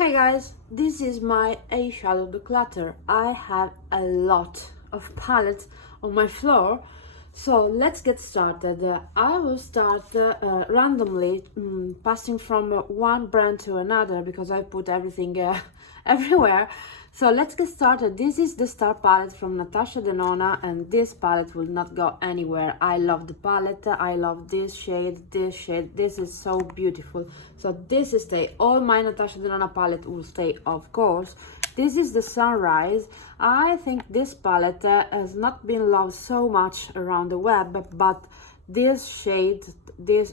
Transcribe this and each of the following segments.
Okay guys, this is my eyeshadow declutter. I have a lot of palettes on my floor, so let's get started. I will start randomly passing from one brand to another because I put everything everywhere. So let's get started. This is the Star palette from Natasha Denona, and this palette will not go anywhere. I love the palette. I love this shade, this shade. This is so beautiful. So this is stay. All my Natasha Denona palette will stay, of course. This is the Sunrise. I think this palette has not been loved so much around the web, but this shade, this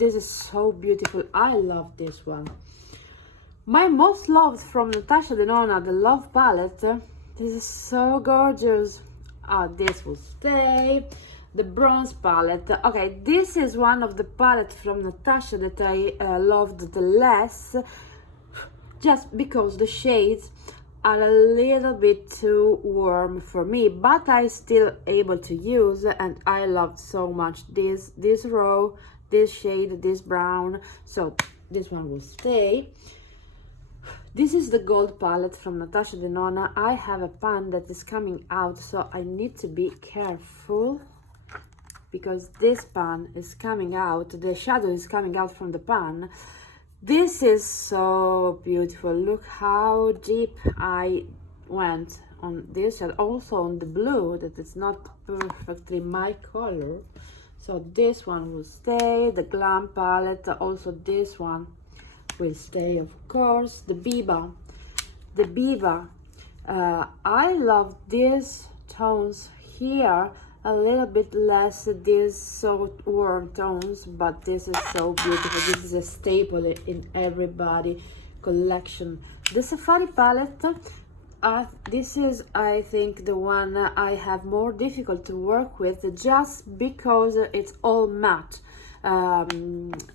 is so beautiful. I love this one. My most loved from Natasha Denona, the Love palette. This is so gorgeous. This will stay. The Bronze palette. Okay, this is one of the palettes from Natasha that I loved the less, just because the shades are a little bit too warm for me, but I still able to use, and I loved so much this row, this shade, this brown. So this one will stay. This is the Gold palette from Natasha Denona. I have a pan that is coming out, so I need to be careful because this pan is coming out, the shadow is coming out from the pan. This is so beautiful. Look how deep I went on this, and also on the blue that is not perfectly my color. So this one will stay. The Glam palette, also this one will stay, of course. The Biba, I love these tones here a little bit less, these so warm tones, but this is so beautiful. This is a staple in everybody collection. The Safari palette, this is, I think, the one I have more difficult to work with, just because it's all matte.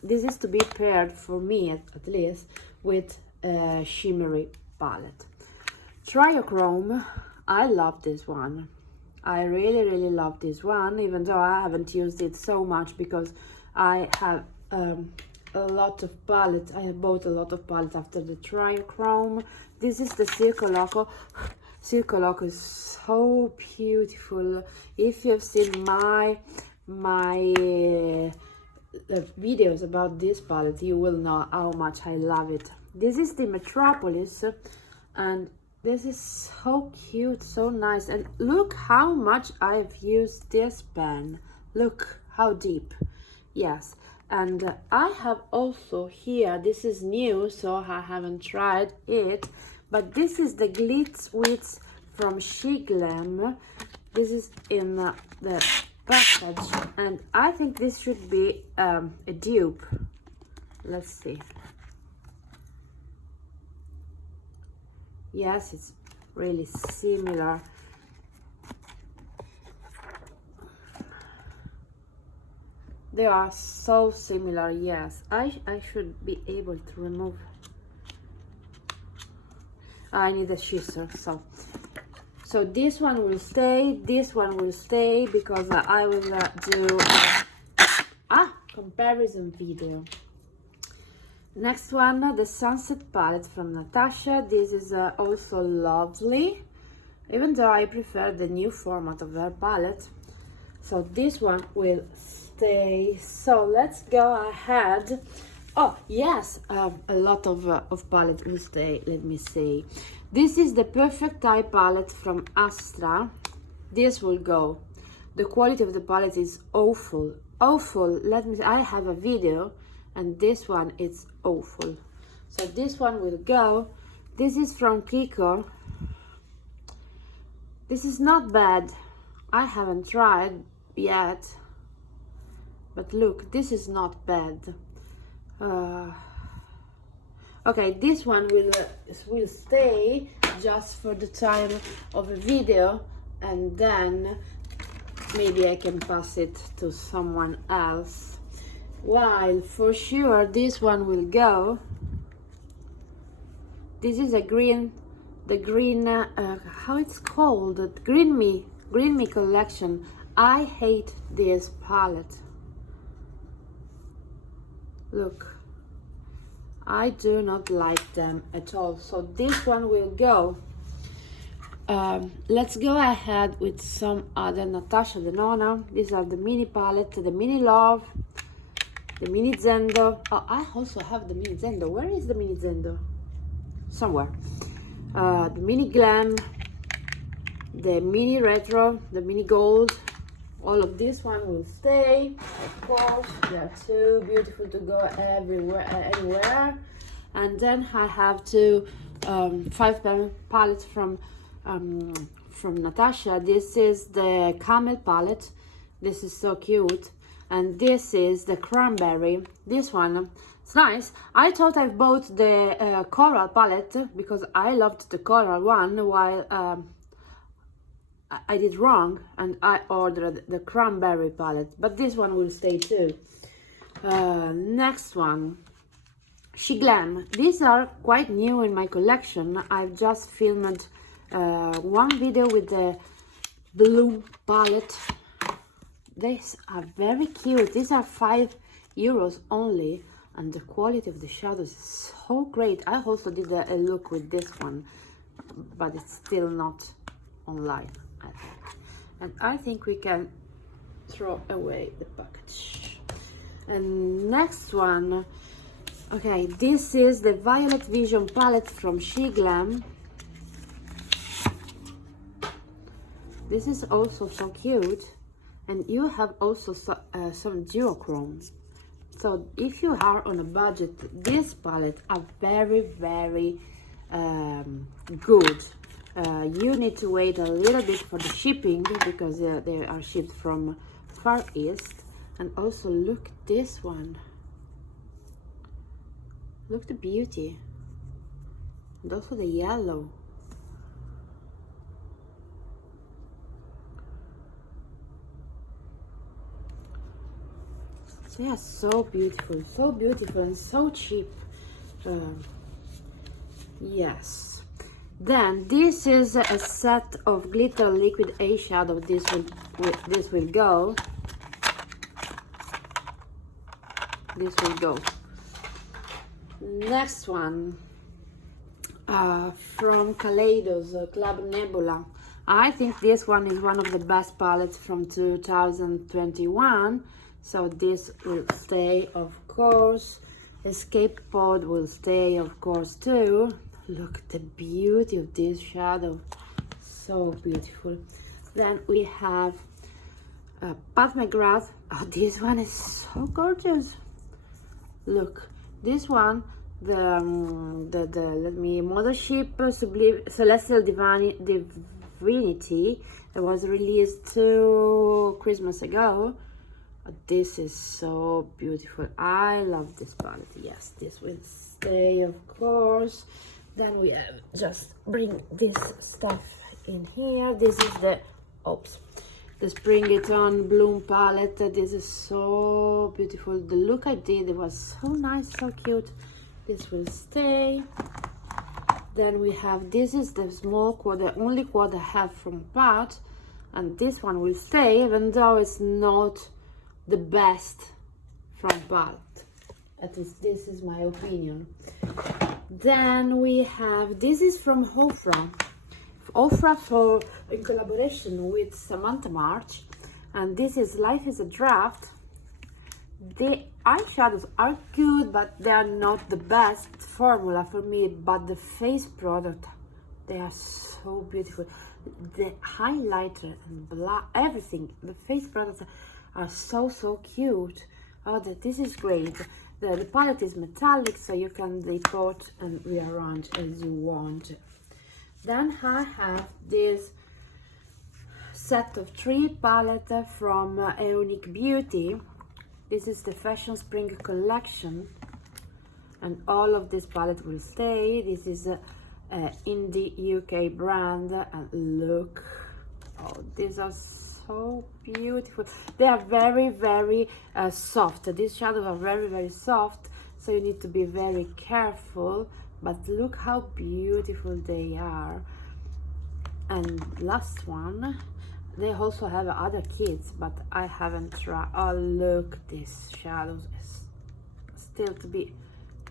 This is to be paired, for me at least, with a shimmery palette. Triochrome, I love this one. I really love this one, even though I haven't used it so much because I have a lot of palettes. I have bought a lot of palettes after the Triochrome. This is the Circoloco. Circoloco is so beautiful. If you've seen my videos about this palette, you will know how much I love it. This is the Metropolis, and this is so cute, so nice. And look how much I've used this pen. Look how deep. Yes, and I have also here, this is new, so I haven't tried it, but this is the Glitz Wits from CLAM. This is in the package, and I think this should be a dupe. Let's see. Yes, it's really similar. They are so similar. Yes, I should be able to remove. I need a scissor, so this one will stay, this one will stay, because I will do comparison video. Next one, the Sunset palette from Natasha. This is also lovely, even though I prefer the new format of her palette. So this one will stay. So let's go ahead. Oh yes, a lot of palette will stay. Let me see. This is the Perfect Eye palette from Astra. This will go. The quality of the palette is awful. Let me see. I have a video, and this one is awful. So this one will go. This is from Kiko. This is not bad. I haven't tried yet, but look, this is not bad. Okay, this one will stay just for the time of a video, and then maybe I can pass it to someone else. While for sure this one will go. This is a green, the green, how it's called, the Green Me collection. I hate this palette. Look, I do not like them at all. So this one will go. Let's go ahead with some other Natasha Denona. These are the mini palette, the mini Love, the mini Zendo. Oh, I also have the mini Zendo. Where is the mini Zendo? Somewhere. The mini Glam, the mini Retro, the mini Gold. All of this one will stay, of course. They are too beautiful to go anywhere. And then I have two 5 palettes from Natasha. This is the Camel palette. This is so cute. And this is the Cranberry. This one, it's nice. I thought I bought the Coral palette because I loved the Coral one, while I did wrong and I ordered the Cranberry palette, but this one will stay too. Next one, CLAM. These are quite new in my collection. I've just filmed one video with the blue palette. These are very cute. These are €5 only, and the quality of the shadows is so great. I also did a look with this one, but it's still not online. And I think we can throw away the package. And next one, okay, this is the Violet Vision palette from CLAM. This is also so cute, and you have also some duochrome. So if you are on a budget, this palette are very good. You need to wait a little bit for the shipping because they are shipped from Far East. And also look this one. Look the beauty. And also the yellow. They are so beautiful and so cheap. Yes. Then this is a set of glitter liquid eyeshadow. This will go. This will go. Next one, from Kaleidos, Club Nebula. I think this one is one of the best palettes from 2021. So this will stay, of course. Escape Pod will stay, of course, too. Look at the beauty of this shadow. So beautiful. Then we have Pat McGrath. Oh, this one is so gorgeous. Look, this one, the Mothership Sublime Celestial Divinity that was released 2 Christmas ago. This is so beautiful. I love this palette. Yes, this will stay, of course. Then we have just bring this stuff in here. This is the the Spring It On Bloom palette. This is so beautiful. The look I did, it was so nice, so cute. This will stay. Then we have, this is the small quad, the only quad I have from Pat, and this one will stay, even though it's not the best from Pat. At least this is my opinion. Then we have, this is from Ofra for in collaboration with Samantha March, and this is Life is a Draft. The eyeshadows are good, but they are not the best formula for me. But the face product, they are so beautiful. The highlighter and black, everything. The face products are so cute. Oh, this is great. The palette is metallic, so you can depot and rearrange as you want. Then I have this set of 3 palettes from Ionic Beauty. This is the Fashion Spring collection, and all of this palette will stay. This is a indie UK brand, and look, oh, these are so beautiful. They are very soft. These shadows are very soft, so you need to be very careful, but look how beautiful they are. And last one, they also have other kits, but I haven't tried. Oh, look, these shadows is still to be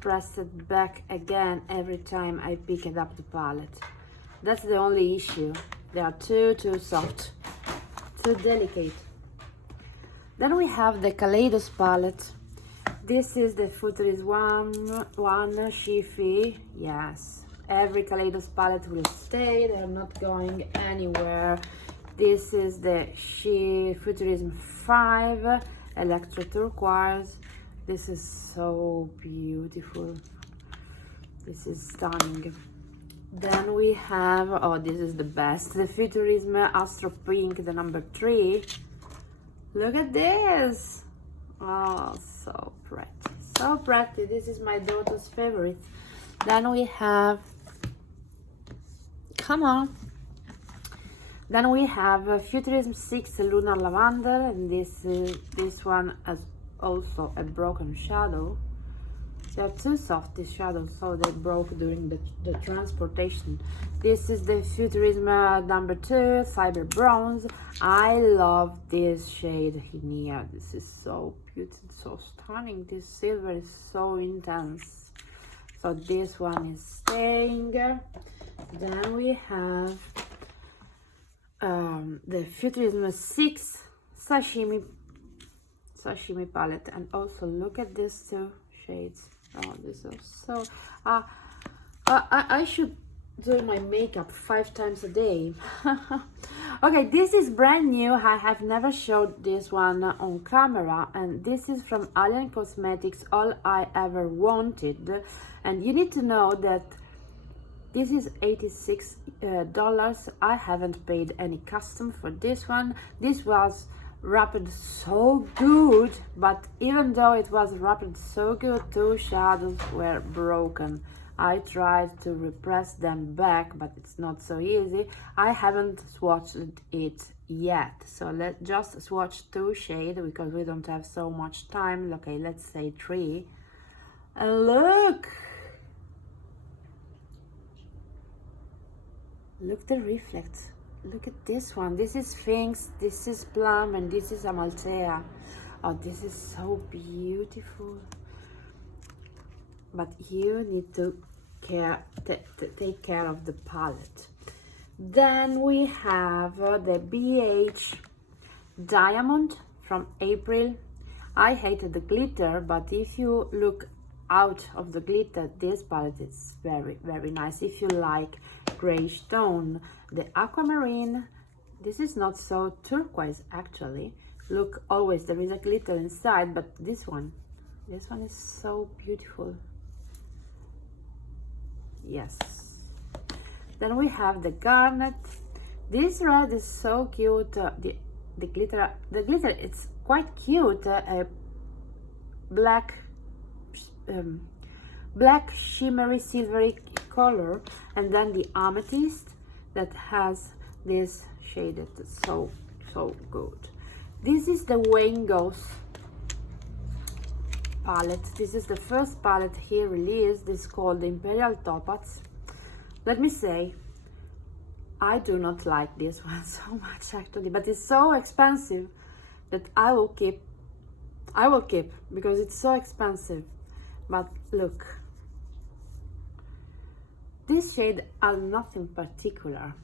press it back again every time I pick it up the palette. That's the only issue. They are too soft, too delicate. Then we have the Kaleidos palette. This is the Futurist one Shifi. Yes, every Kaleidos palette will stay. They are not going anywhere. This is the Futurism 5 Electro Turquoise. This is so beautiful. This is stunning. Then we have, oh, this is the best, the Futurism Astro Pink, the number 3. Look at this. Oh, so pretty, so pretty. This is my daughter's favorite. Then we have, come on. Then we have Futurism 6 Lunar Lavender, and this one has also a broken shadow. They are too soft, these shadows, so they broke during the transportation. This is the Futurism number 2 Cyber Bronze. I love this shade here. This is so beautiful, so stunning. This silver is so intense. So this one is staying. Then we have the Futurism 6 Sashimi palette, and also look at these two shades. Oh, these are so I should do my makeup 5 times a day. Okay, this is brand new. I have never showed this one on camera, and this is from Alien Cosmetics, All I Ever Wanted. And you need to know that this is $86. I haven't paid any custom for this one. This was wrapped so good, but even though it was wrapped so good, 2 shadows were broken. I tried to repress them back, but it's not so easy. I haven't swatched it yet, so let's just swatch 2 shades because we don't have so much time. Okay, let's say 3. And look the reflect. Look at this one. This is Sphinx, this is Plum, and this is Amalthea. Oh, this is so beautiful. But you need to take care of the palette. Then we have the BH Diamond from April. I hated the glitter, but if you look out of the glitter, this palette is very nice. If you like grayish tone, the Aquamarine, this is not so turquoise actually. Look, always there is a glitter inside, but this one is so beautiful. Yes. Then we have the Garnet. This red is so cute. The glitter, it's quite cute. Black shimmery silvery color, and then the amethyst that has this shade that is so good. This is the Wangos palette. This is the first palette he released. This is called the Imperial Topaz. Let me say, I do not like this one so much actually, but it's so expensive that I will keep because it's so expensive. But look, this shade has nothing particular,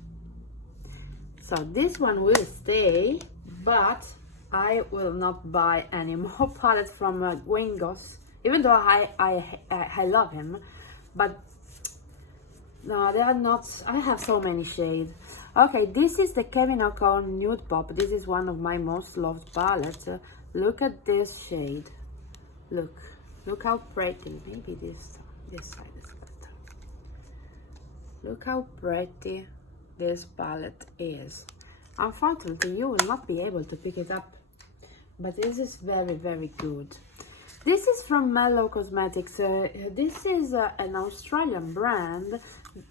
so this one will stay, but I will not buy any more palettes from Wangos, even though I love him, but no, they are not. I have so many shades. Okay, this is the Kevyn Aucoin Nude Pop. This is one of my most loved palettes. Look at this shade. Look how pretty. Maybe this side is better. Look how pretty this palette is. Unfortunately, you will not be able to pick it up, but this is very good. This is from Mellow Cosmetics. This is an Australian brand.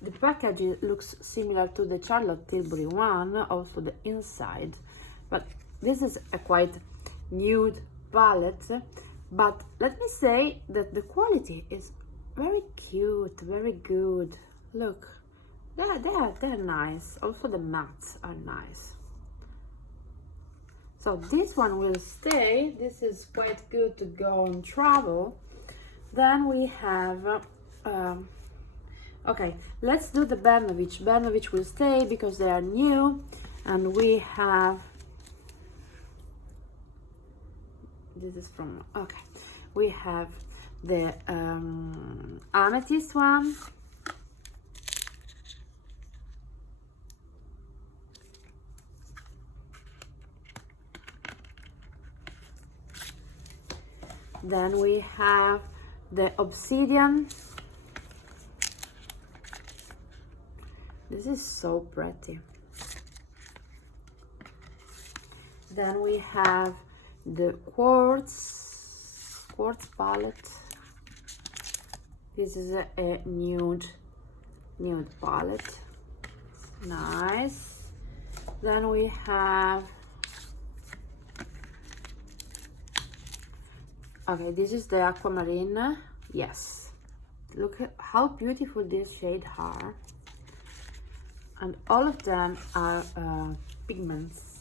The package looks similar to the Charlotte Tilbury one, also the inside, but this is a quite nude palette. But let me say that the quality is very cute, very good. Look, they're nice. Also the mattes are nice. So this one will stay. This is quite good to go on travel. Then we have okay, let's do the Bernovich. Bernovich will stay because they are new. And we have, this is from, okay, we have the amethyst one. Then we have the obsidian. This is so pretty. Then we have the quartz palette. This is a nude palette. Nice. Then we have, okay, this is the aquamarine. Yes, look at how beautiful these shades are, and all of them are pigments.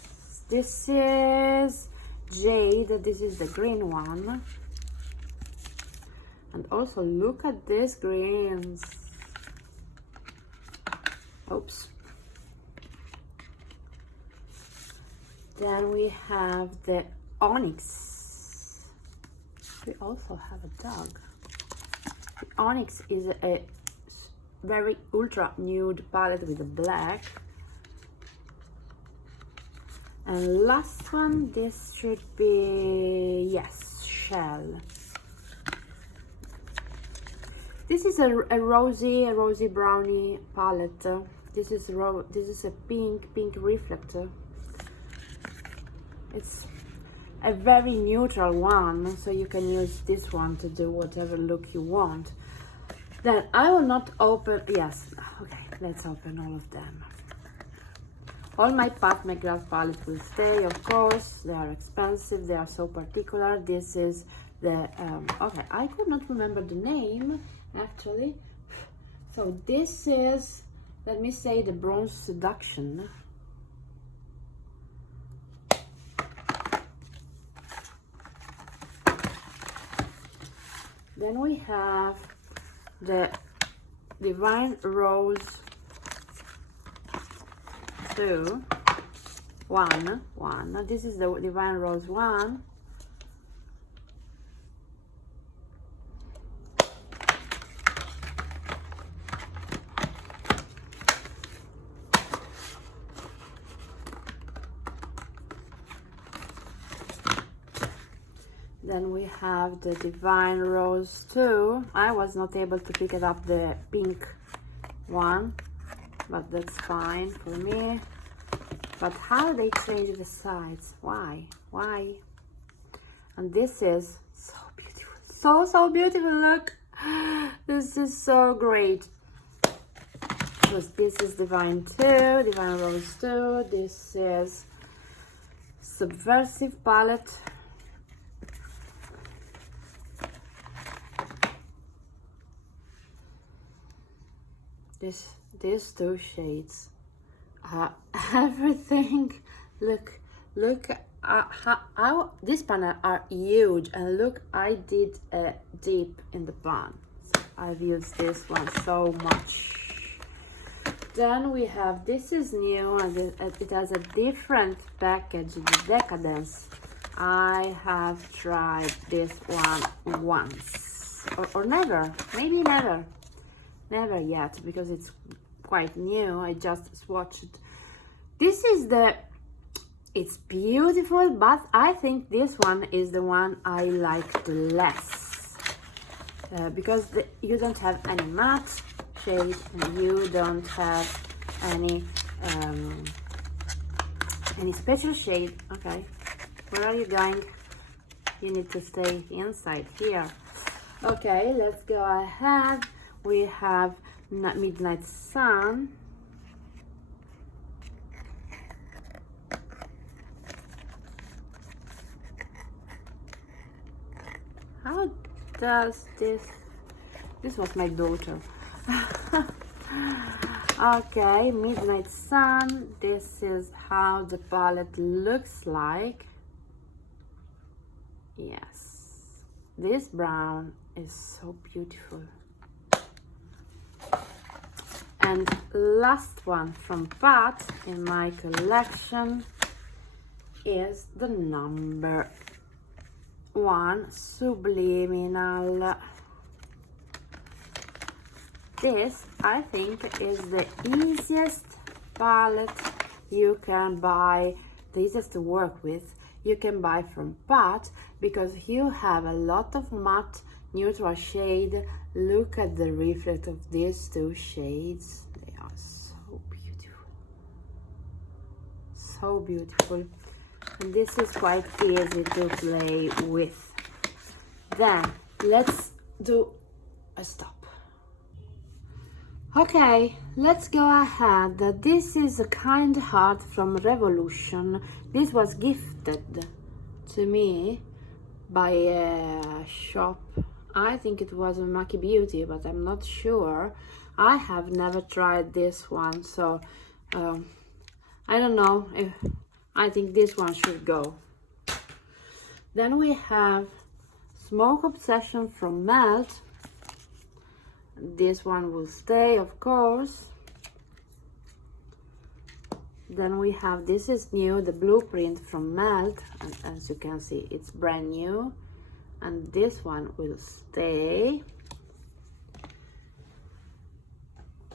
This is jade. This is the green one, and also look at these greens. Oops. Then we have the onyx. We also have a dog. The onyx is a very ultra nude palette with a black. And last one, this should be, yes, shell. This is a rosy brownie palette. This is a pink reflector. It's a very neutral one, so you can use this one to do whatever look you want. Then I will not open, yes, okay, let's open all of them. All my Pat McGrath palettes will stay, of course. They are expensive, they are so particular. This is the, okay, I could not remember the name, actually. So this is, let me say, the Bronze Seduction. Then we have the Divine Rose 2, 1. This is the Divine Rose 1. Then we have the Divine Rose 2. I was not able to pick it up, the pink one, but that's fine for me. But how they change the sides? Why? And this is so beautiful, so beautiful. Look, this is so great. Because this is Divine Rose 2. This is Subversive palette. These two shades are everything. Look how this panel are huge, and look, I did a dip in the pan. So I've used this one so much. Then we have, this is new, and it has a different package, the Decadence. I have tried this one once, or never, maybe never yet, because it's quite new. I just swatched it. This is it's beautiful, but I think this one is the one I like the less, because you don't have any matte shade, and you don't have any special shade. Okay, where are you going? You need to stay inside here. Okay, let's go ahead. We have Midnight Sun. How does this was my daughter. Okay, Midnight Sun. This is how the palette looks like. Yes, this brown is so beautiful. And last one from Pat in my collection is the number 1 Subliminal. This, I think, is the easiest palette you can buy, the easiest to work with. You can buy from Pat because you have a lot of matte neutral shade. Look at the reflect of these two shades. They are so beautiful. So beautiful. And this is quite easy to play with. Then let's do a stop. Okay, let's go ahead. This is a kind heart from Revolution. This was gifted to me by a shop. I think it was a Maki Beauty, but I'm not sure. I have never tried this one, so I don't know if I think this one should go. Then we have Smoke Obsession from Melt. This one will stay, of course. Then we have, this is new, the Blueprint from Melt, and as you can see, it's brand new, and this one will stay.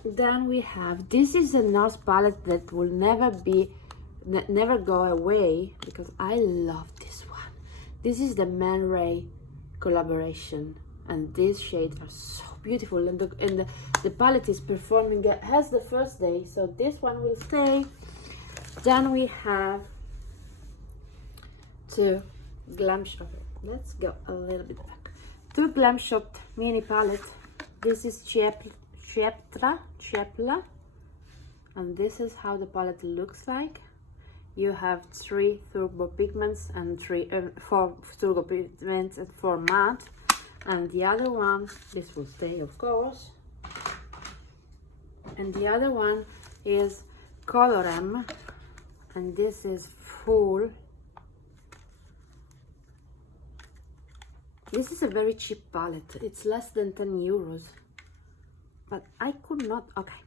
Then we have, this is a NARS palette that will never go away, because I love this one. This is the Man Ray collaboration, and these shades are so beautiful, and the palette is performing as the first day, so this one will stay. Then we have two Glam Shop. Let's go a little bit back. Two Glam Shop mini palette. This is Chepla, and this is how the palette looks like. You have 3 turbo pigments and 4 turbo pigments and 4 matte. And the other one, this will stay, of course. And the other one is Colorem, and this is full. This is a very cheap palette. It's less than 10 euros. But I could not, okay.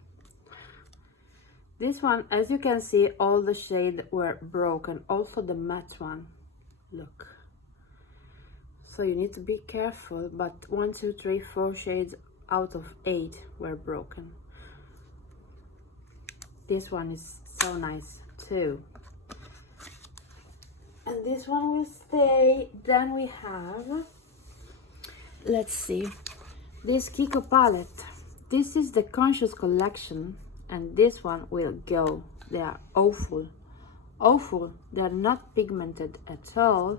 This one, as you can see, all the shades were broken. Also the matte one, look. So you need to be careful, but 1, 2, 3, 4 shades out of 8 were broken. This one is so nice too. And this one will stay. Then we have, let's see, this Kiko palette. This is the Conscious collection, and this one will go. They are awful. Awful. They are not pigmented at all.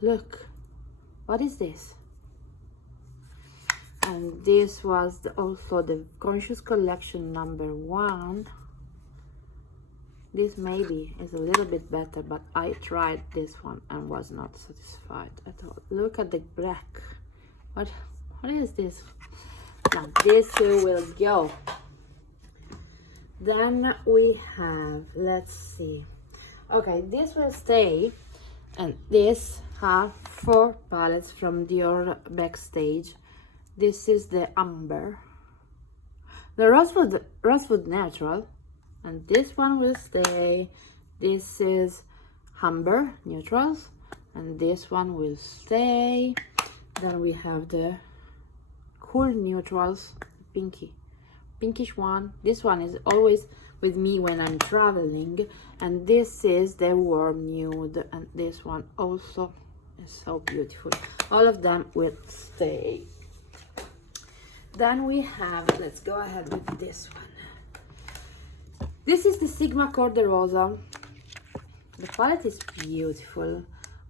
Look, what is this? And this was also the Conscious collection number 1. This maybe is a little bit better, but I tried this one and was not satisfied at all. Look at the black. What is this? Now this two will go. Then we have, let's see. Okay, this will stay, and this have 4 palettes from Dior Backstage. This is the Amber, the Rosewood Natural, and this one will stay. This is Amber Neutrals, and this one will stay. Then we have the Cool Neutrals, pinkish one. This one is always with me when I'm traveling, and this is the Warm Nude, and this one also is so beautiful. All of them will stay. Then we have, let's go ahead with this one. This is the Sigma Corde Rosa. The palette is beautiful.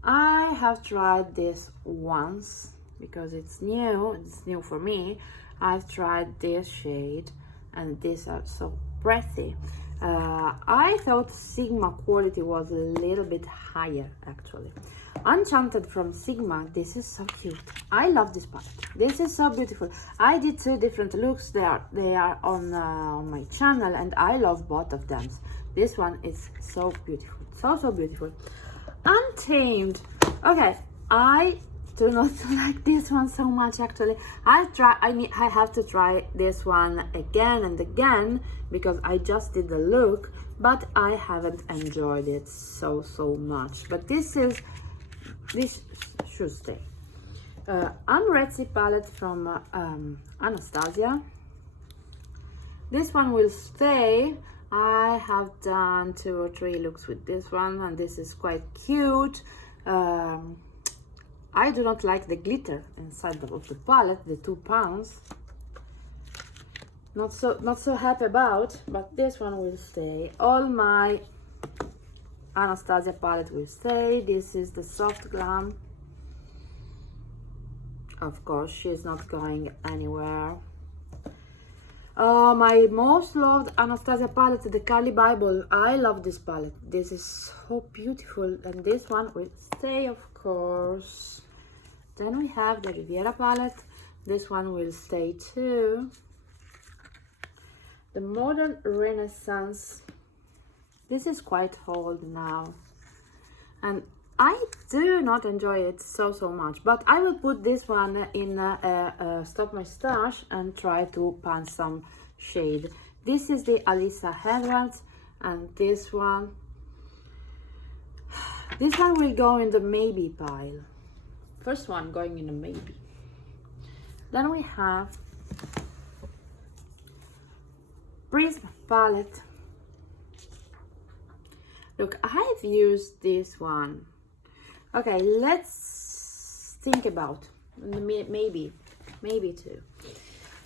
I have tried this once because it's new for me. I've tried this shade, and these are so pretty. I thought Sigma quality was a little bit higher actually. Enchanted from Sigma, this is so cute. I love this palette. This is so beautiful. I did 2 different looks. They are on my channel, and I love both of them. This one is so beautiful, so beautiful. Untamed. Okay, I do not like this one so much. Actually, I have to try this one again and again because I just did the look, but I haven't enjoyed it so much. But this should stay. Unretzy palette from Anastasia. This one will stay. I have done 2 or 3 looks with this one, and this is quite cute. I do not like the glitter inside of the palette, the 2 pounds. Not so happy about, but this one will stay. All my Anastasia palette will stay. This is the soft glam. Of course, she's not going anywhere. My most loved Anastasia palette, the Kali Bible. I love this palette. This is so beautiful, and this one will stay, of course. Then we have the Riviera palette. This one will stay too. The Modern Renaissance. This is quite old now, and I do not enjoy it so much, but I will put this one in Stop My Stash and try to pan some shade. This is the Alisa Edwards, and this one will go in the maybe pile. First one going in the maybe. Then we have Prism palette. Look, I've used this one. Okay, let's think about maybe 2.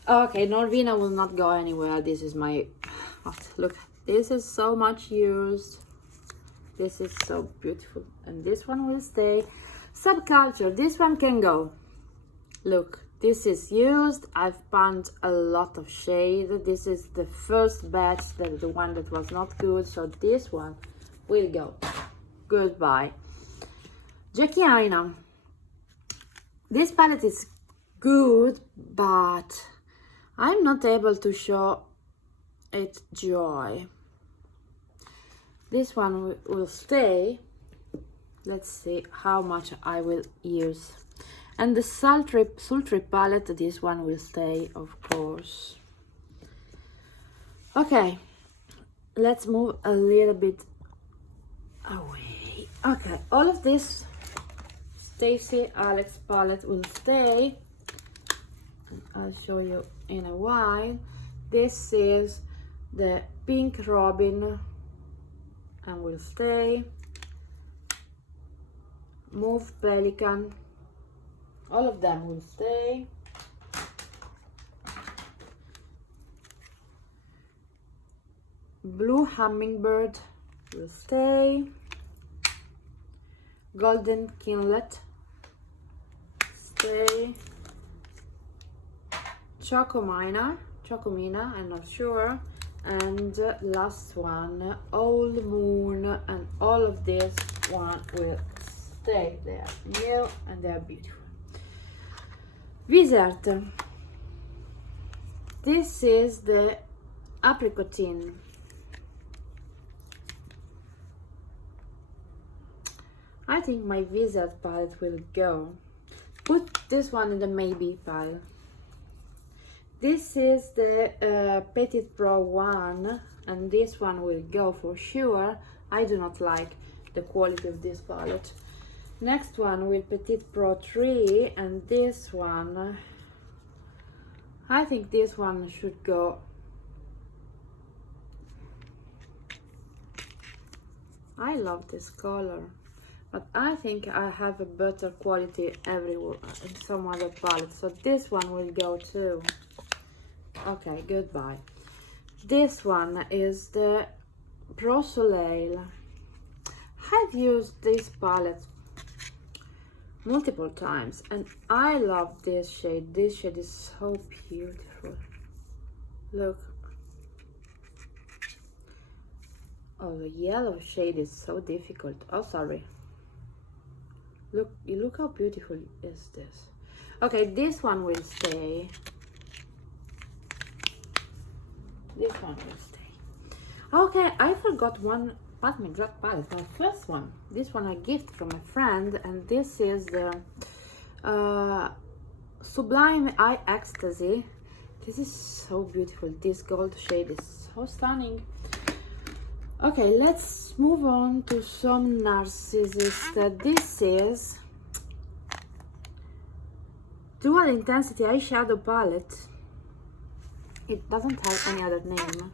Okay, Norvina will not go anywhere. This is my look. This is so much used. This is so beautiful, and this one will stay. Subculture. This one can go. Look, this is used. I've panned a lot of shade. This is the first batch, the one that was not good. So this one will go. Goodbye. Jackie Aina. This palette is good, but I'm not able to show it joy. This one will stay. Let's see how much I will use. And the Sultry palette, this one will stay, of course. Okay, let's move a little bit away. Okay, all of this Stacy Alex palette will stay. I'll show you in a while. This is the Pink Robin and will stay. Mauve Pelican, all of them will stay. Blue Hummingbird will stay. Golden Kinlet, stay. Chocomina, I'm not sure. And last one, Old Moon, and all of this one will stay. They are new and they are beautiful. Wizard. This is the Apricotine. I think my Wizard palette will go. Put this one in the maybe pile. This is the Petit Pro one, and this one will go for sure. I do not like the quality of this palette. Next one with Petit Pro 3, and this one, I think this one should go. I love this color, but I think I have a better quality everywhere in some other palette, so this one will go too. Okay, goodbye. This one is the Pro Soleil. I've used this palette multiple times and I love this shade. This shade is so beautiful. Look. Oh, the yellow shade is so difficult. Oh, sorry. Look how beautiful is this. Okay, this one will stay. This one will stay. Okay, I forgot one Pat McGrath palette, my first one. This one I gift from a friend, and this is the Sublime Eye Ecstasy. This is so beautiful. This gold shade is so stunning. Okay, let's move on to some Narcissist. This is Dual Intensity Eyeshadow Palette. It doesn't have any other name.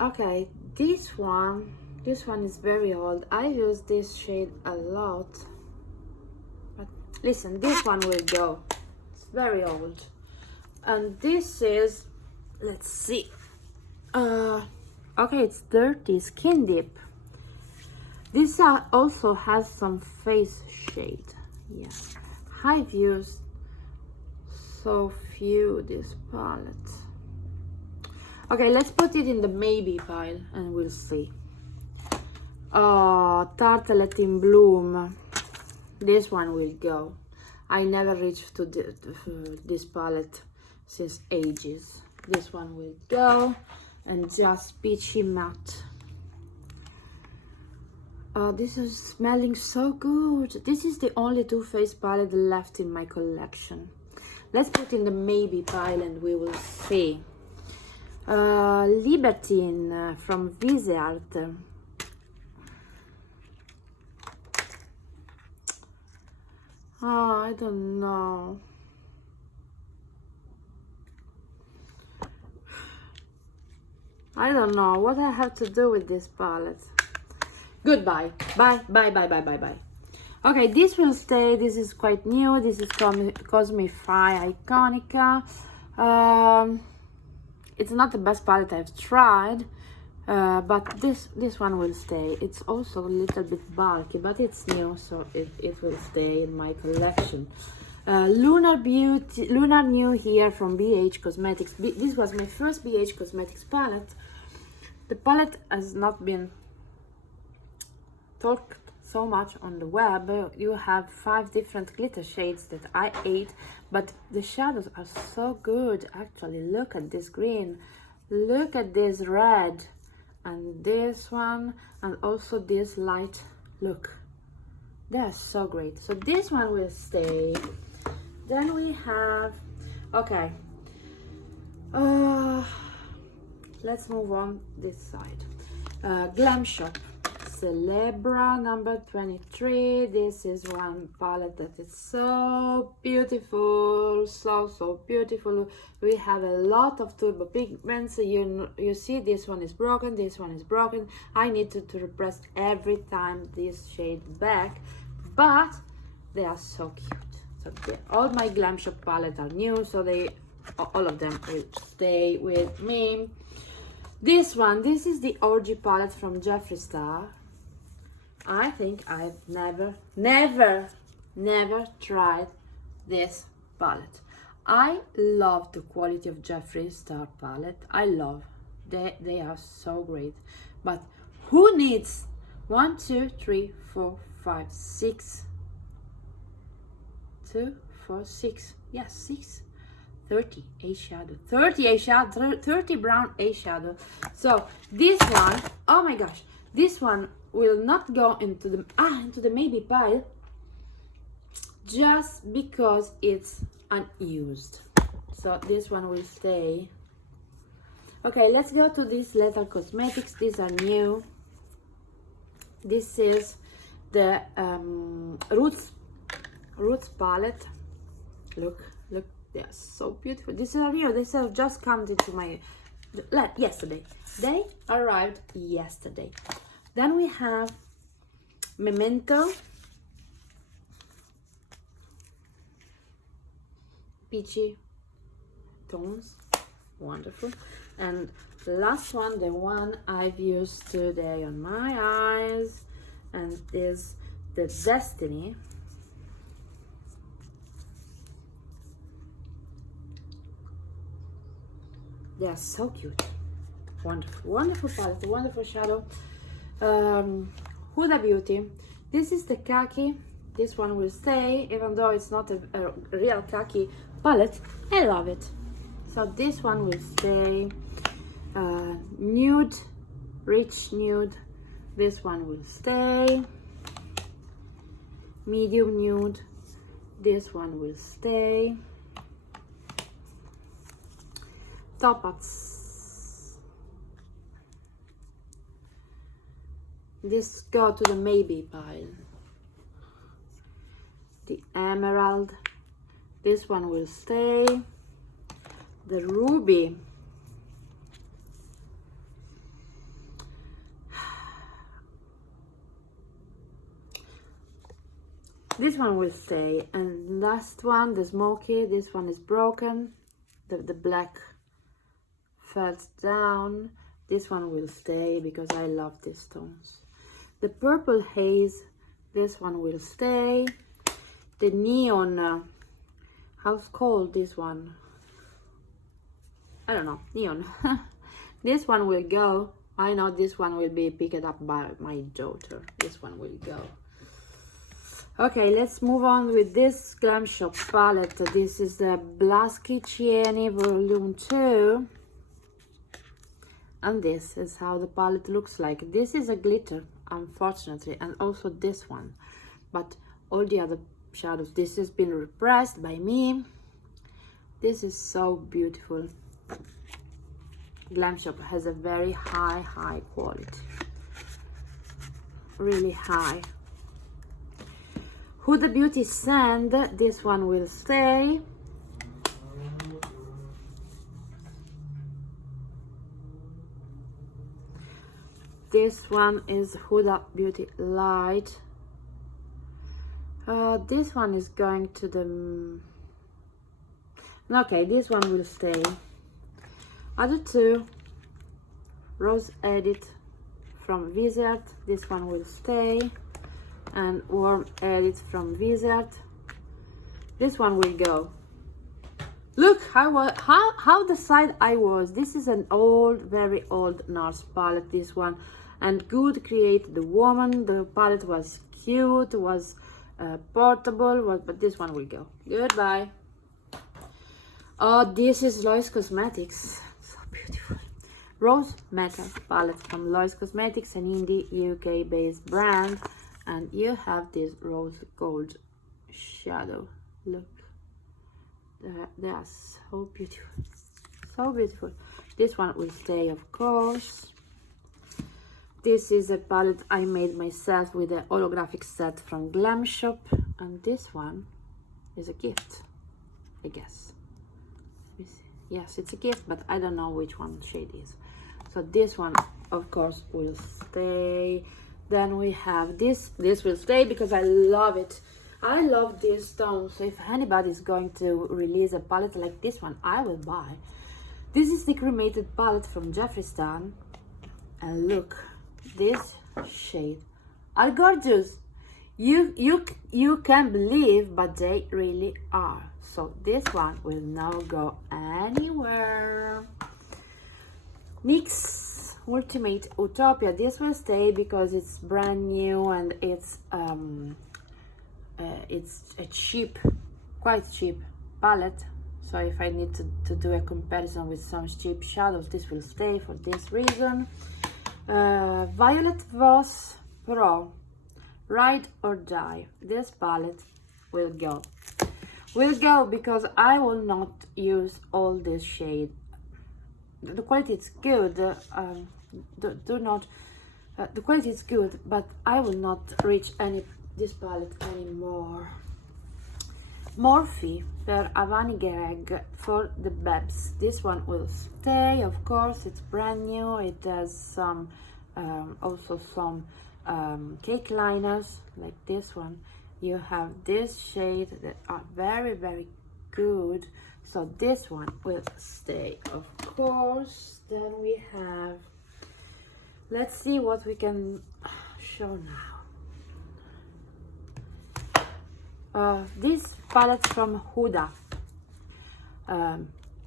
Okay, this one is very old. I use this shade a lot. But listen, this one will go. It's very old. And this is, let's see. Okay, it's Dirty Skin Deep. This also has some face shade. Yeah, I've used so few this palette. Okay, let's put it in the maybe pile and we'll see. Tartelette in Bloom. This one will go. I never reached to this palette since ages. This one will go. And just Peachy Matte. This is smelling so good. This is the only Too Faced palette left in my collection. Let's put in the maybe pile and we will see. Libertine from Viseart. Oh, I don't know. I don't know what I have to do with this palette. Goodbye. Bye, bye, bye, bye, bye, bye. Okay, this will stay. This is quite new. This is Cosmify Iconica. It's not the best palette I've tried, but this one will stay. It's also a little bit bulky, but it's new, so it will stay in my collection. Lunar New here from BH Cosmetics. This was my first BH Cosmetics palette. The palette has not been talked so much on the web. You have 5 different glitter shades that I ate, but the shadows are so good. Actually, look at this green, look at this red, and this one, and also this light. Look, they're so great. So this one will stay. Then we have, okay, let's move on this side. Glam Shop Celebra number 23. This is one palette that is so beautiful, so beautiful. We have a lot of turbo pigments. You see, this one is broken, this one is broken. I need to repress every time this shade back, but they are so cute. So all my Glam Shop palettes are new, so all of them will stay with me. This one, this is the Orgy palette from Jeffree Star. I think I've never tried this palette. I love the quality of Jeffree Star palette. I love, they are so great. But who needs 1, 2, 3, 4, 5, 6, 2, 4, 6, yes, 6, 30 eyeshadow, 30 eyeshadow, 30 brown eyeshadow. So this one, oh my gosh, this one will not go into the maybe pile just because it's unused. So this one will stay. Okay, let's go to these Lethal Cosmetics. These are new. This is the Roots palette. Look, they are so beautiful. These are new. These have just come into my yesterday. They arrived yesterday. Then we have Memento, peachy tones, wonderful. And the last one, the one I've used today on my eyes, and is the Destiny. They are so cute. Wonderful, wonderful palette, wonderful shadow. Huda Beauty. This is the khaki. This one will stay, even though it's not a real khaki palette. I love it. So this one will stay. Nude, rich nude. This one will stay. Medium nude. This one will stay. Topaz. This go to the maybe pile. The emerald. This one will stay. The ruby. This one will stay. And last one, the smoky. This one is broken. The black fell down. This one will stay because I love these stones. The purple haze. This one will stay. The neon. How's called this one? I don't know. Neon. This one will go. I know this one will be picked up by my daughter. This one will go. Okay, let's move on with this Glam Shop palette. This is the Blasky Cieni Volume 2. And this is how the palette looks like. This is a glitter, unfortunately, and also this one. But all the other shadows, this has been repressed by me. This is so beautiful. Glam Shop has a very high quality. Really high. Huda Beauty Sand, this one will stay. This one is Huda Beauty Light. This one is going to the... Okay, this one will stay. Other two, Rose Edit from Wizard. This one will stay. And Warm Edit from Wizard. This one will go. Look how the side I was. This is an old, very old NARS palette, this one. And good create the woman. The palette was cute, was portable, but this one will go. Goodbye. Oh, this is Lois Cosmetics. So beautiful. Rose Metal palette from Lois Cosmetics, an indie UK based brand. And you have this rose gold shadow. Look, they are so beautiful, so beautiful. This one will stay, of course. This is a palette I made myself with a holographic set from Glam Shop, and this one is a gift, I guess. Yes, it's a gift, but I don't know which one shade is. So this one, of course, will stay. Then we have this will stay because I love it. I love these stones. So if anybody is going to release a palette like this one, I will buy. This is the cremated palette from Jeffree Star. And look, this shade are gorgeous. You can't believe, but they really are. So this one will not go anywhere. NYX Ultimate Utopia. This will stay because it's brand new and it's a cheap, quite cheap palette. So if I need to do a comparison with some cheap shadows, this will stay for this reason. Violet Voss Pro, Ride or Die. This palette will go. Will go because I will not use all this shade. The quality is good. The quality is good, but I will not reach this palette anymore. Morphe per Avani Greg for the Babs. This one will stay, of course. It's brand new. It has some also some cake liners like this one. You have this shade that are very good. So this one will stay, of course. Then we have, let's see what we can show now. This palette from Huda,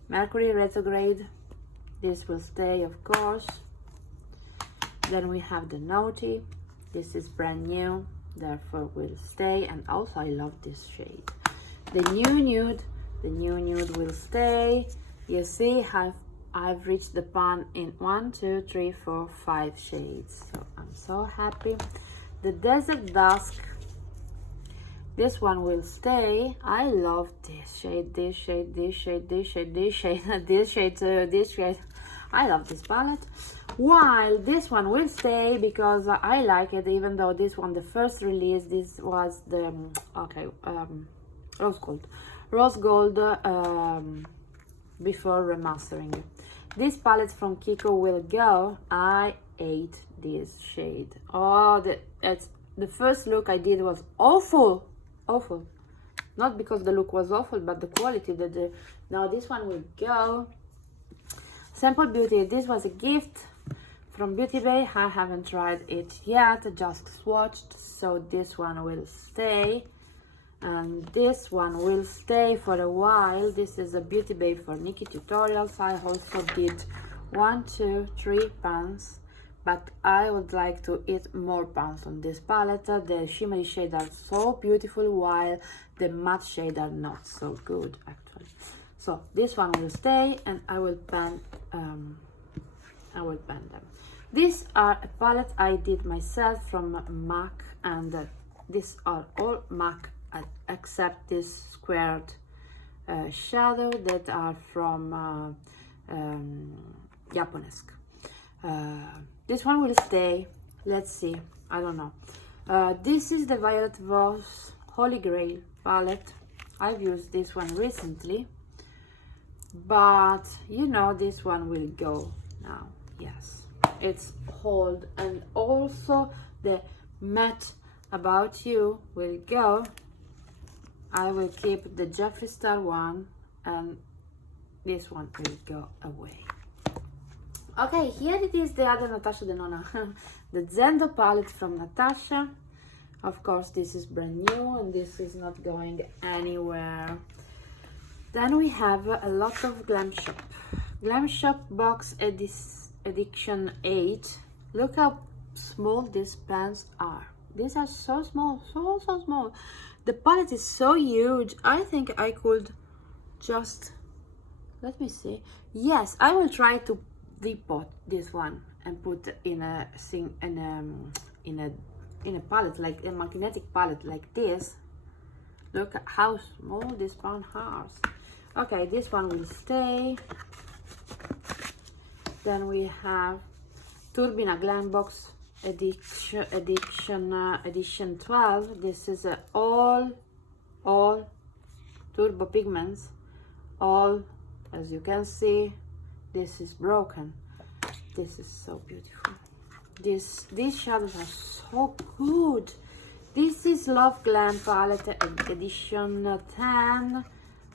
Mercury Retrograde. This will stay, of course. Then we have the Naughty. This is brand new, therefore will stay. And also I love this shade. The New Nude. The New Nude will stay. You see, I've reached the pan in 1, 2, 3, 4, 5 shades. So I'm so happy. The Desert Dusk. This one will stay. I love this shade, this shade, this shade, this shade, this shade, this shade, this shade. I love this palette. While this one will stay because I like it, even though this one, the first release, this was the rose gold before remastering. This palette from Kiko will go. I ate this shade. Oh, the first look I did was awful. Not because the look was awful, but the quality. Now this one will go. Sample Beauty. This was a gift from Beauty Bay. I haven't tried it yet, just swatched, so this one will stay, and this one will stay for a while. This is a Beauty Bay for Nikki tutorials. I also did 1, 2, 3 pans, but I would like to eat more pans on this palette. The shimmery shades are so beautiful, while the matte shades are not so good actually. So this one will stay, and I will pan them. These are a palette I did myself from MAC, and these are all MAC except this squared shadow that are from Japonesque. This one will stay. Let's see. I don't know. This is the Violet Voss Holy Grail palette. I've used this one recently, but you know this one will go now. Yes, it's hold, and also the matte About You will go. I will keep the Jeffree Star one, and this one will go away. Okay, here it is, the other Natasha Denona, the Zendo palette from Natasha. Of course, this is brand new, and this is not going anywhere. Then we have a lot of Glam Shop. Glam Shop Box Edition 8. Look how small these pans are. These are so small, so small. The palette is so huge. I think I could just, let me see. Yes, I will try to depot this one and put in a palette, like a magnetic palette like this. Look at how small this pan has. Okay, this one will stay. Then we have Turbina Glam Box edition 12. This is all turbo pigments, all, as you can see. This is broken. This is so beautiful. These shadows are so good. This is Love Glam palette edition 10.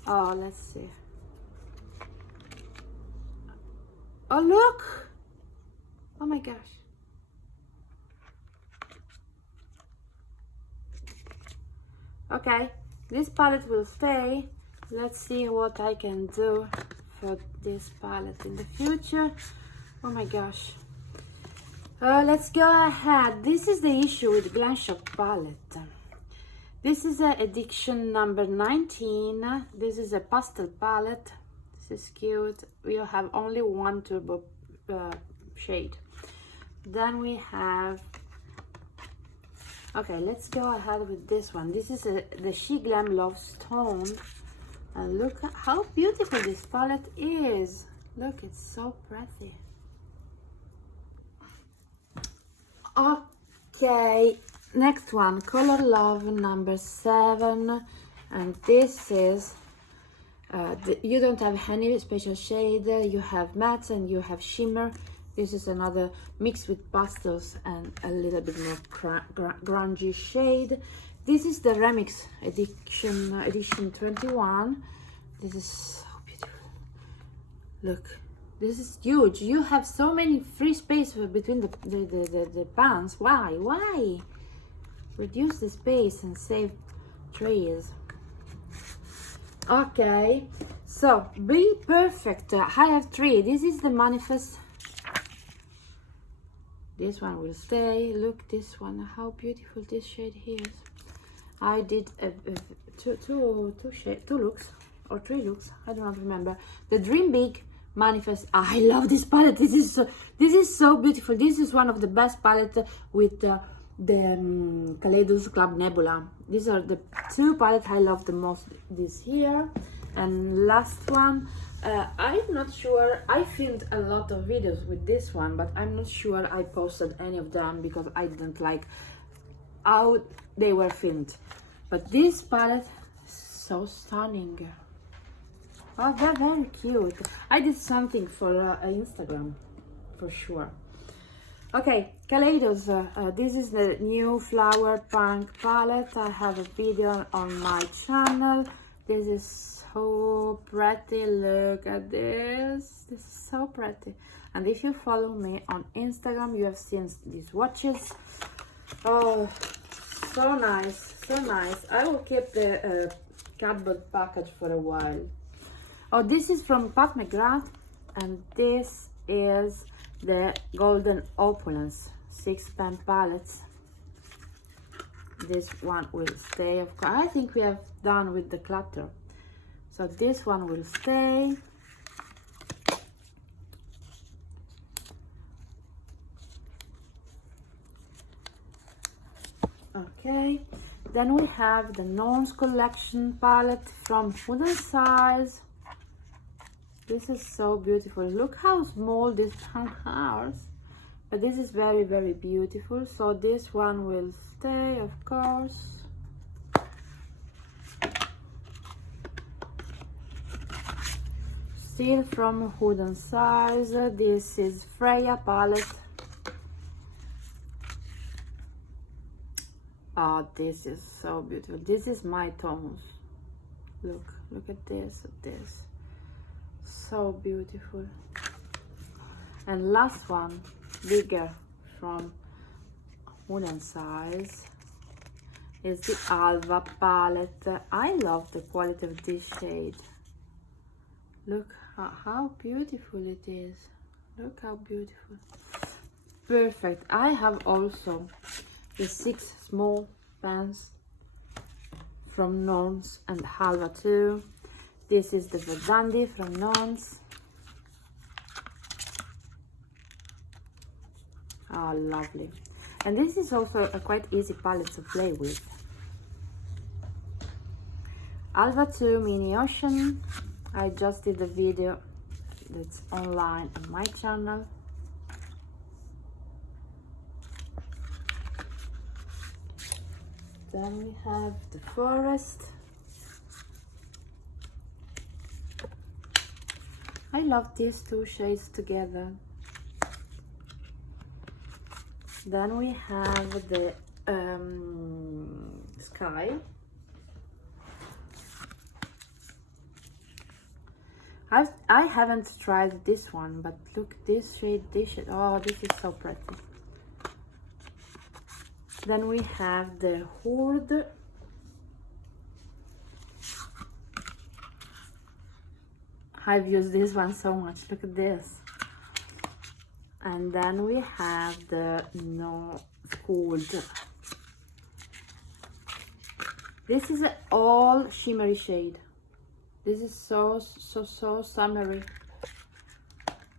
Oh, let's see. Oh, look. Oh my gosh. Okay, this palette will stay. Let's see what I can do for this palette in the future. Oh my gosh. Let's go ahead. This is the issue with Glam Shop palette. This is edition number 19. This is a pastel palette. This is cute. We have only one turbo shade. Then we have, okay, let's go ahead with this one. This is the She Glam Love Stone, and look at how beautiful this palette is. Look, it's so pretty. Okay, next one, Color Love number 7, and this is you don't have any special shade. You have mattes and you have shimmer. This is another mix with pastels and a little bit more grungy shade. This is the Remix edition 21. This is so beautiful. Look, this is huge. You have so many free space between the pans. Why reduce the space and save trees? Okay, so Be Perfect. I have 3. This is the Manifest. This one will stay. Look, this one, how beautiful this shade is. I did two looks or 3 looks. I don't remember. The Dream Big Manifest. I love this palette. This is so beautiful. This is one of the best palettes with the Kaleidos Club Nebula. These are the two palettes I love the most this year. And last one, I'm not sure, I filmed a lot of videos with this one, but I'm not sure I posted any of them because I didn't like how they were filmed. But this palette is so stunning. Oh, they're very cute. I did something for Instagram for sure. Okay, Kaleidos, this is the new Flower Punk palette. I have a video on my channel. This is so pretty. Look at this. This is so pretty. And if you follow me on Instagram, you have seen these watches. Oh, so nice, so nice. I will keep the cardboard package for a while. Oh, this is from Pat McGrath, and this is the Golden Opulence 6-pen palettes. This one will stay, of course. I think we have done with the Declutter, so this one will stay. Okay, then we have the Norns Collection palette from Food and Size. This is so beautiful. Look how small this punk is, but this is very, very beautiful. So this one will stay, of course. Still from Food and Size. This is Freya palette. Oh, this is so beautiful. This is my tones. Look at this, so beautiful. And last one, bigger, from Food and Size, is the Alva palette. I love the quality of this shade. Look how beautiful it is. Look how beautiful. Perfect. I have also the 6 small pens from Norns and Alva too. This is the Verdandi from Norns. Oh, lovely. And this is also a quite easy palette to play with. Alva 2 Mini Ocean. I just did a video that's online on my channel. Then we have the Forest. I love these two shades together. Then we have the Sky. I haven't tried this one, but look, this shade, oh, this is so pretty. Then we have the Hoard. I've used this one so much, look at this. And then we have the Cold. This is an all shimmery shade. This is so summery.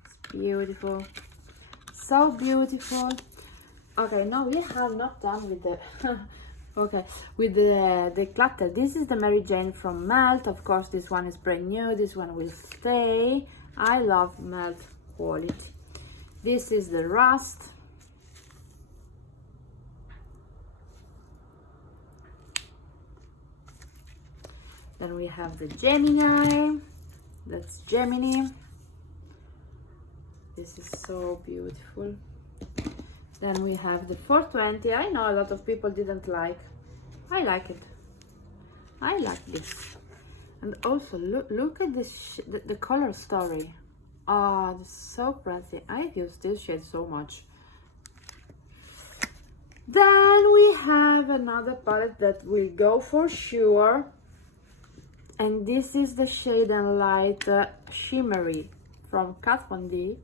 It's beautiful, so beautiful. Okay, no, we have not done with the okay, with the Declutter. This is the Mary Jane from Melt. Of course, this one is brand new. This one will stay. I love Melt quality. This is the Rust. Then we have the Gemini. That's Gemini. This is so beautiful. Then we have the 420. I know a lot of people didn't like. I like it. I like this. And also look at this, the color story. Oh, it's so pretty. I've used this shade so much. Then we have another palette that will go for sure. And this is the Shade and Light Shimmery from Kat Von D.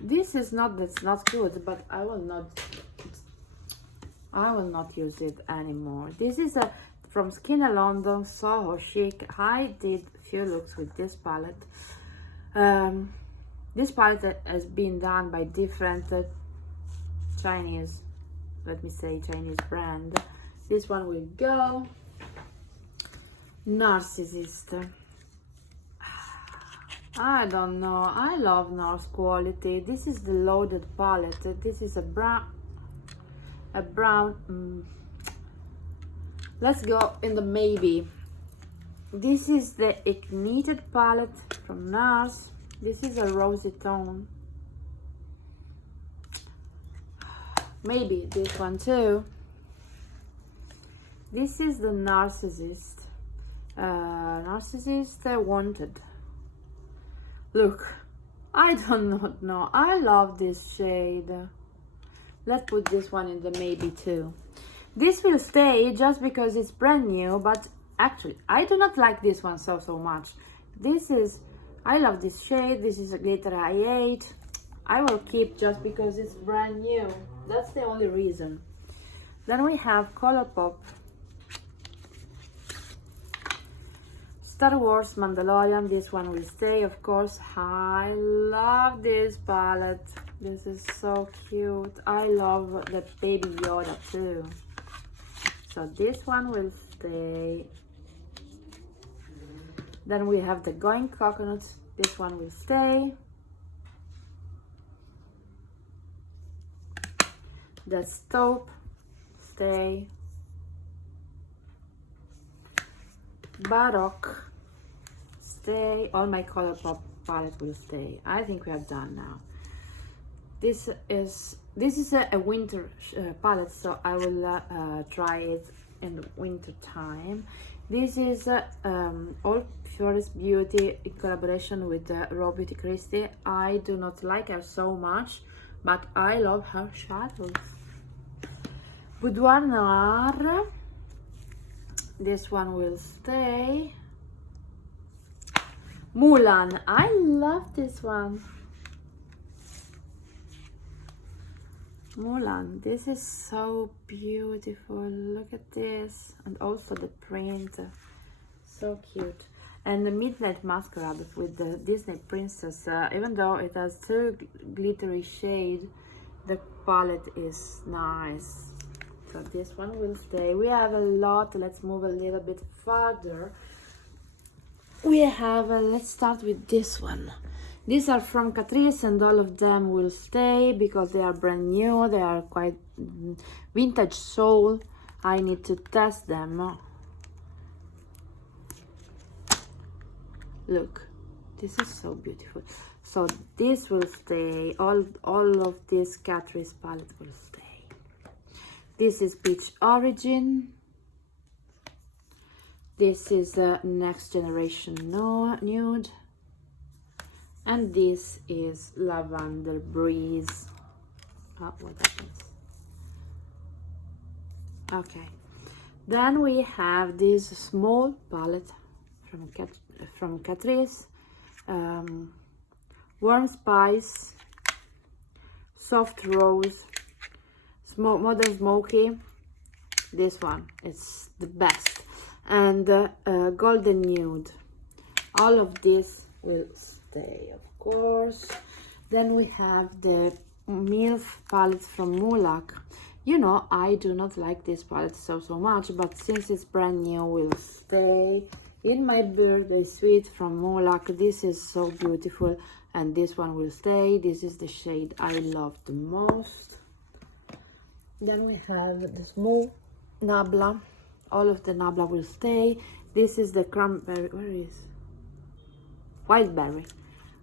This is not, that's not good, but I will not use it anymore. This is from Skinner London, Soho Chic. I did a few looks with this palette. This palette has been done by different Chinese, let me say Chinese brand. This one will go. Narcissist. I don't know, I love NARS quality. This is the loaded palette. This is a brown, let's go in the maybe. This is the Ignited palette from NARS. This is a rosy tone. Maybe this one too. This is the Narcissist. Narcissist Wanted. Look, I don't know. I love this shade. Let's put this one in the maybe too. This will stay just because it's brand new, but actually I do not like this one so much. This is, I love this shade. This is a glitter I ate. I will keep just because it's brand new. That's the only reason. Then we have Colourpop Star Wars Mandalorian. This one will stay, of course. I love this palette. This is so cute. I love the Baby Yoda too. So this one will stay. Then we have the Going Coconut. This one will stay. The Taupe, stay. Baroque, stay. All my Colourpop palette will stay. I think we are done now. This is a winter palette, so I will try it in the winter time. This is All Purest Beauty in collaboration with Raw Beauty Christie. I do not like her so much, but I love her shadows. Boudoir Noir. This one will stay. Mulan. I love this one. Mulan. This is so beautiful. Look at this. And also the print. So cute. And the Midnight Masquerade with the Disney Princess. Even though it has two glittery shades, the palette is nice. So this one will stay. We have a lot. Let's move a little bit further. We have, let's start with this one. These are from Catrice and all of them will stay because they are brand new. They are quite vintage soul. I need to test them. Look, this is so beautiful. So this will stay. All of this Catrice palette will stay. This is Peach Origin. This is Next Generation Nude. And this is Lavender Breeze. Oh, what happens? Okay. Then we have this small palette from Catrice. Warm Spice, Soft Rose, Modern Smoky. This one is the best. And Golden Nude. All of this will stay, of course. Then we have the MILF palette from MULAN. You know, I do not like this palette so much, but since it's brand new, will stay. In My Birthday Suite from MULAN. This is so beautiful, and this one will stay. This is the shade I love the most. Then we have the small Nabla. All of the Nabla will stay. This is the cranberry. Where is Wildberry?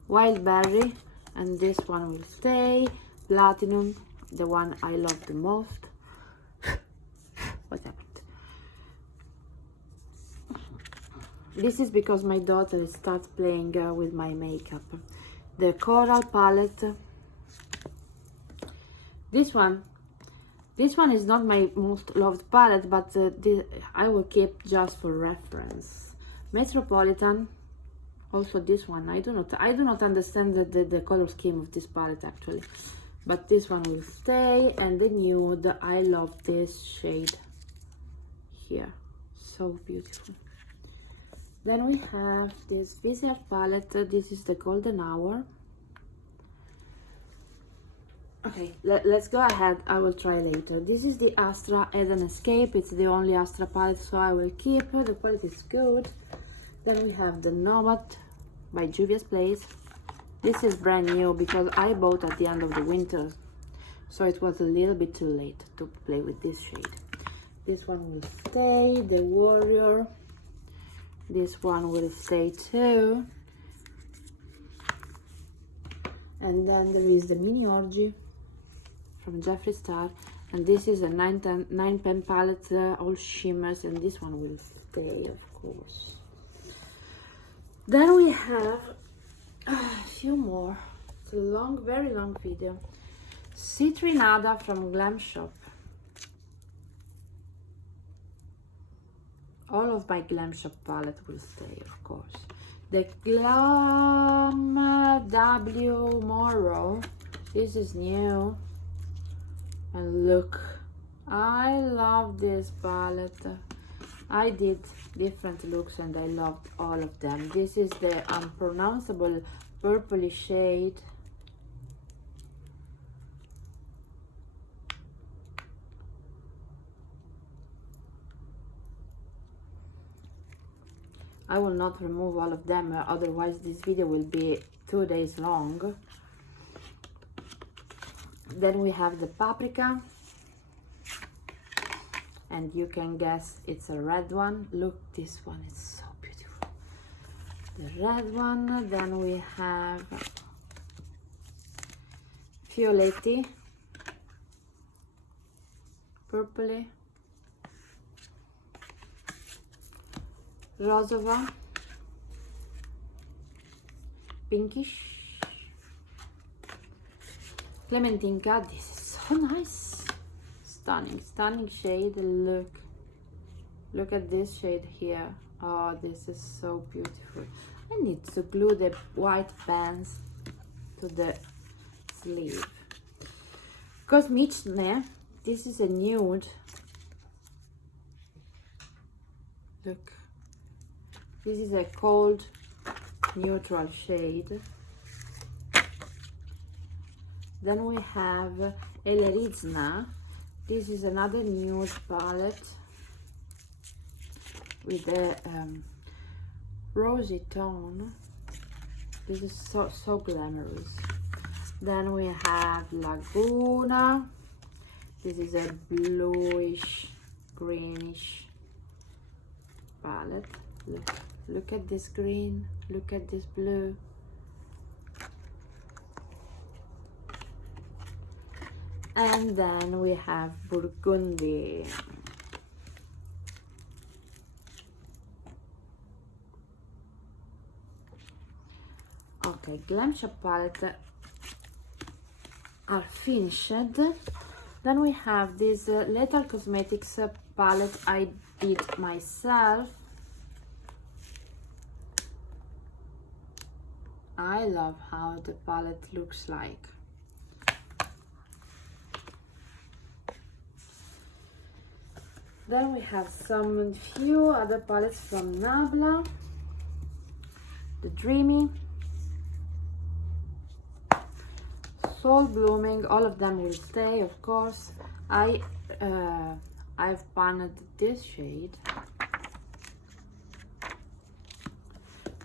Wildberry, and this one will stay. Platinum, the one I love the most. What happened? This is because my daughter starts playing with my makeup. The Coral palette. This one is not my most loved palette, but I will keep just for reference. Metropolitan. Also this one, I do not understand the color scheme of this palette actually, but this one will stay. And the nude, I love this shade here, so beautiful. Then we have this Viseart palette. This is the Golden Hour. Okay, let's go ahead. I will try later. This is the Astra Eden Escape. It's the only Astra palette, so I will keep. The quality is good. Then we have the Nomad by Juvia's Place. This is brand new because I bought at the end of the winter, so it was a little bit too late to play with this shade. This one will stay. The Warrior. This one will stay too. And then there is the Mini Orgy from Jeffree Star, and this is a 9 pen palette, all shimmers, and this one will stay, of course. Then we have a few more. It's a long, very long video. Citrinada from Glam Shop. All of my Glam Shop palette will stay, of course. The CLAM W Morrow. This is new. And look, I love this palette. I did different looks and I loved all of them. This is the unpronounceable purpley shade. I will not remove all of them, otherwise this video will be 2 days long. Then we have the Paprika, and you can guess it's a red one. Look, this one is so beautiful. The red one. Then we have Violetti, purpley, Rosova, pinkish, Clementinka. This is so nice. Stunning shade. Look at this shade here. Oh, this is so beautiful. I need to glue the white pants to the sleeve. Kosmiczne. This is a nude. Look. This is a cold neutral shade. Then we have Elerizna. This is another nude palette with a rosy tone. This is so glamorous. Then we have Laguna. This is a bluish, greenish palette. Look at this green. Look at this blue. And then we have Burgundy. Okay, Glam Shop palette are finished. Then we have this Lethal Cosmetics palette I did myself. I love how the palette looks like. Then we have some few other palettes from Nabla. The Dreamy, Soul Blooming, all of them will stay, of course. I've panned this shade.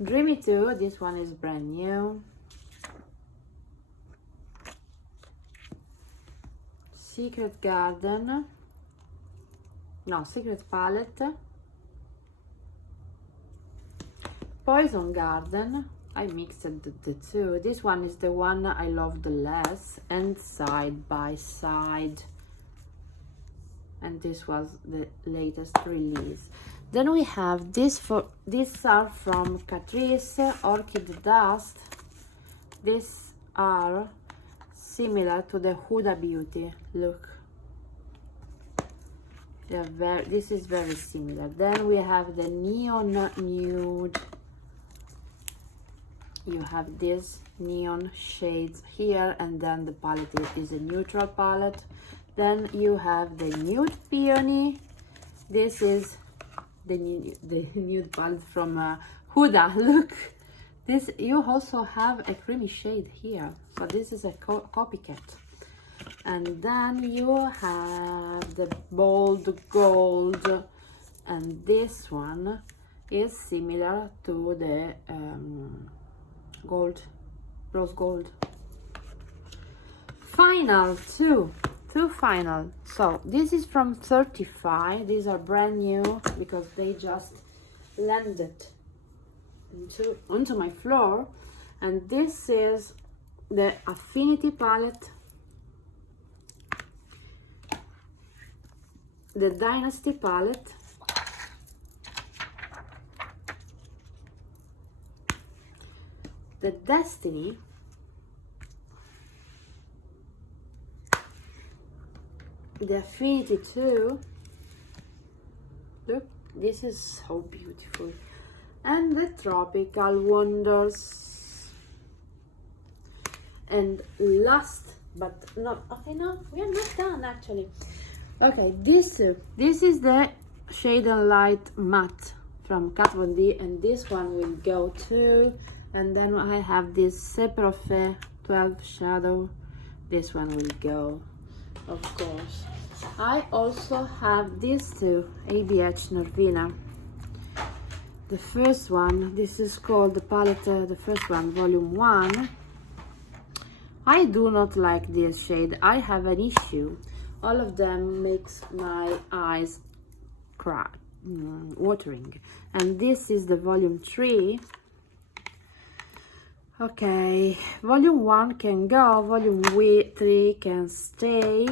Dreamy 2, this one is brand new. Secret Garden. No, Secret Palette. Poison Garden. I mixed the two. This one is the one I love the less, and Side by Side. And this was the latest release. Then we have these are from Catrice, Orchid Dust. These are similar to the Huda Beauty. Look. This is very similar. Then we have the Neon Nude. You have these neon shades here, and then the palette is a neutral palette. Then you have the Nude Peony. This is the nude palette from Huda. Look, this, you also have a creamy shade here, so this is a copycat. And then you have the bold gold, and this one is similar to the gold, rose gold. Final two final. So this is from 35. These are brand new because they just landed onto my floor. And this is the Affinity palette, the Dynasty palette, the Destiny, the Affinity 2. Look, this is so beautiful. And the Tropical Wonders. And last but not, okay, no, we are not done actually. Okay, this is the Shade and Light Matte from Kat Von D, and this one will go too. And then I have this Seprofe 12 shadow. This one will go, of course. I also have these two ABH NORVINA. The first one, this is called the palette, the first one, volume 1. I do not like this shade. I have an issue. All of them makes my eyes cry, watering. And this is the volume 3. Okay, volume 1 can go, volume 3 can stay.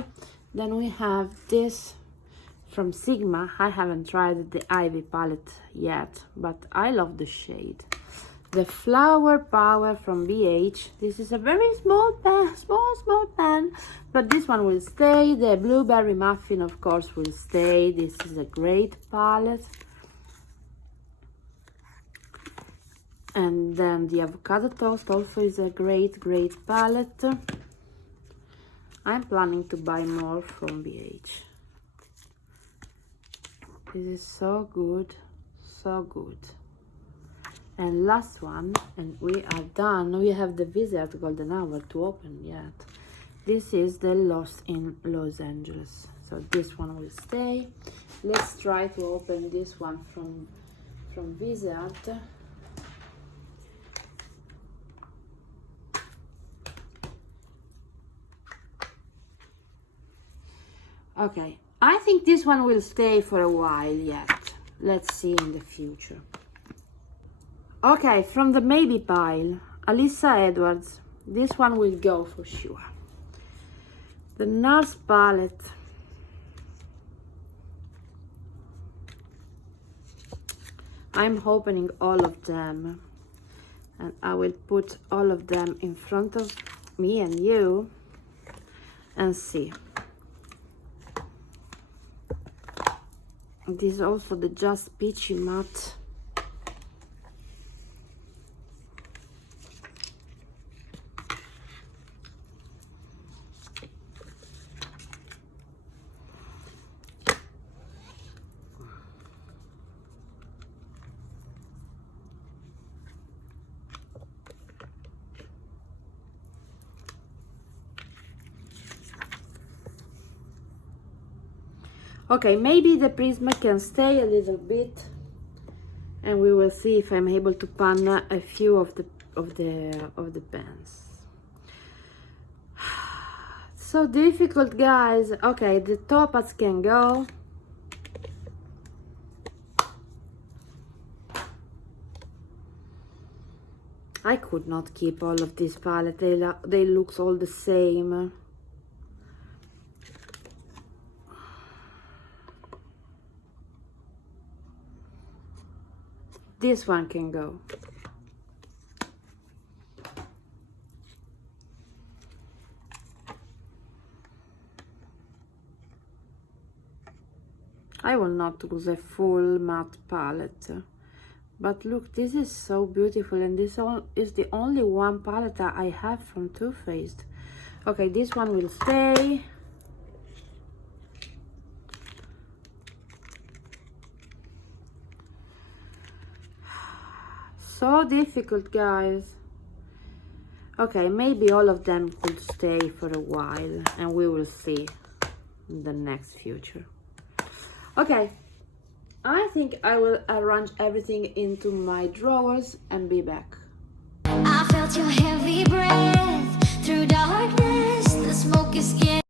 Then we have this from Sigma. I haven't tried the Ivy palette yet, but I love the shade. The Flower Power from BH. This is a very small pen, small pen, but this one will stay. The Blueberry Muffin, of course, will stay. This is a great palette. And then the Avocado Toast also is a great palette. I'm planning to buy more from BH. This is so good, so good. And last one, and we are done. We have the Visit Golden Hour to open yet. This is the Lost in Los Angeles. So this one will stay. Let's try to open this one from Visit. Okay, I think this one will stay for a while yet. Let's see in the future. Okay, from the maybe pile, Alyssa Edwards. This one will go for sure. The NARS palette. I'm opening all of them, and I will put all of them in front of me and you and see. This is also the Just Peachy Matte. Okay, maybe the Prisma can stay a little bit, and we will see if I'm able to pan a few of the pens. So difficult, guys. Okay, the Topaz can go. I could not keep all of this palette. They look all the same. This one can go. I will not use a full matte palette, but look, this is so beautiful, and this is the only one palette that I have from Too Faced. Okay, this one will stay. So difficult, guys. Okay, maybe all of them could stay for a while, and we will see in the next future. Okay, I think I will arrange everything into my drawers and be back. I felt your heavy breath.